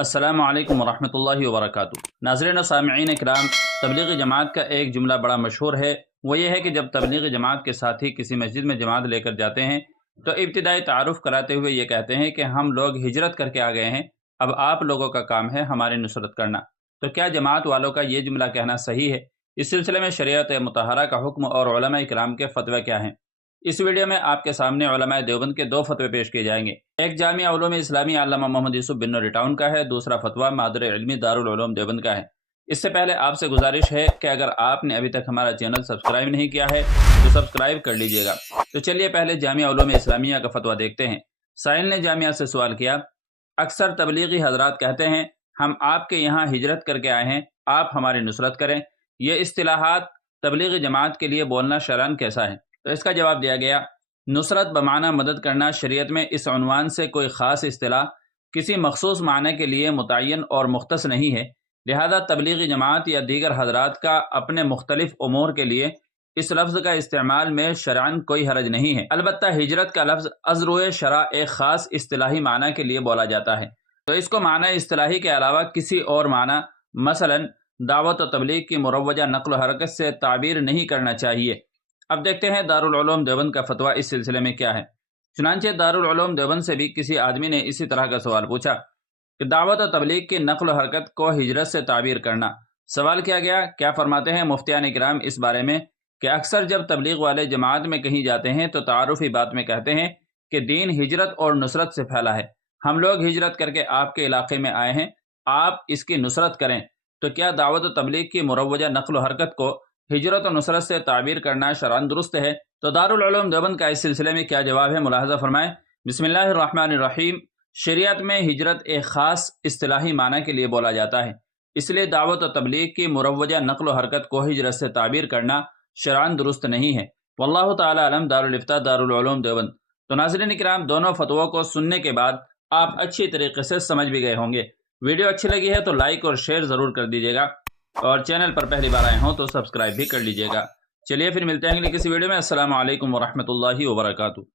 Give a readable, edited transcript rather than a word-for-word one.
अस्सलामु अलैकुम वरहमतुल्लाहि वबरकातुहू। नाज़रीन और सामिईन इकराम, तबलीगी जमात का एक जुमला बड़ा मशहूर है। वो ये है कि जब तबलीगी जमात के साथी किसी मस्जिद में जमात लेकर जाते हैं तो इब्तिदाई तारुफ कराते हुए ये कहते हैं कि हम लोग हिजरत करके आ गए हैं, अब आप लोगों का काम है हमारी नुसरत करना। तो क्या जमात वालों का ये जुमला कहना सही है? इस सिलसिले में शरीयत मुतहरा का हुक्म और उलमा इकराम के फतवे क्या हैं, इस वीडियो में आपके सामने उलमा देवबंद के दो फतवे पेश किए जाएंगे। एक जामिया उलूम इस्लामी अल्लामा मोहम्मद यूसुफ बिन नूरी टाउन का है, दूसरा फतवा मादर इल्मी दारुल उलूम देवबंद का है। इससे पहले आपसे गुजारिश है कि अगर आपने अभी तक हमारा चैनल सब्सक्राइब नहीं किया है तो सब्सक्राइब कर लीजिएगा। तो चलिए पहले जामिया उलूम इस्लामिया का फतवा देखते हैं। साहिल ने जामिया से सवाल किया, अक्सर तबलीगी हजरात कहते हैं हम आपके यहाँ हिजरत करके आए हैं, आप हमारी नुसरत करें। ये इस्तिलाहात तबलीगी जमात के लिए बोलना शरअन कैसा है? तो इसका जवाब दिया गया, नुसरत बमाना मदद करना शरीयत में इस उन्वान से कोई ख़ास इस्तिलाह किसी मखसूस माने के लिए मुतय्यन और मुख्तस नहीं है। लिहाजा तबलीगी जमात या दीगर हजरात का अपने मुख्तलिफ उमूर के लिए इस लफ्ज़ का इस्तेमाल में शरअन कोई हरज नहीं है। अलबत्ता हिजरत का लफ्ज़ अज़्रुए शरा एक ख़ास इस्तिलाही माना के लिए बोला जाता है, तो इसको माना इस्तिलाही के अलावा किसी और माना मसलन दावत और तबलीग की मुरव्वजा नक्ल हरकत से ताबीर नहीं करना चाहिए। अब देखते हैं दारुल उलूम देवबंद का फतवा इस सिलसिले में क्या है। चुनांचे दारुल उलूम देवबंद से भी किसी आदमी ने इसी तरह का सवाल पूछा कि दावत और तबलीग की नक्ल हरकत को हिजरत से ताबीर करना। सवाल किया गया, क्या फरमाते हैं मुफ्तियान इकराम इस बारे में कि अक्सर जब तबलीग वाले जमात में कहीं जाते हैं तो तारुफी बात में कहते हैं कि दीन हिजरत और नुसरत से फैला है, हम लोग हिजरत करके आपके इलाके में आए हैं, आप इसकी नुसरत करें। तो क्या दावत और तबलीग की मुरव्वजा नक्ल हरकत को हिजरत और नुसरत से ताबीर करना शरअन दुरुस्त है? तो दारुल उलूम देवबंद का इस सिलसिले में क्या जवाब है, मुलाहजा फरमाएं। बिस्मिल्लाहिर्रहमानिर्रहीम। शरीयत में हिजरत एक ख़ास इस्तिलाही माना के लिए बोला जाता है, इसलिए दावत और तबलीग की मुरव्वजा नक्ल व हरकत को हिजरत से ताबीर करना शरअन दुरुस्त नहीं है। वल्लाहु ताला अलम। दारुल इफ्ता दारुल उलूम देवबंद। तो नाज़रीन इकराम, दोनों फतवों को सुनने के बाद आप अच्छी तरीके से समझ भी गए होंगे। वीडियो अच्छी लगी है तो लाइक और शेयर ज़रूर कर दीजिएगा, और चैनल पर पहली बार आए हों तो सब्सक्राइब भी कर लीजिएगा। चलिए फिर मिलते हैं अगली किसी वीडियो में। अस्सलामु अलैकुम वरहमतुल्लाहि वबरकातुहू।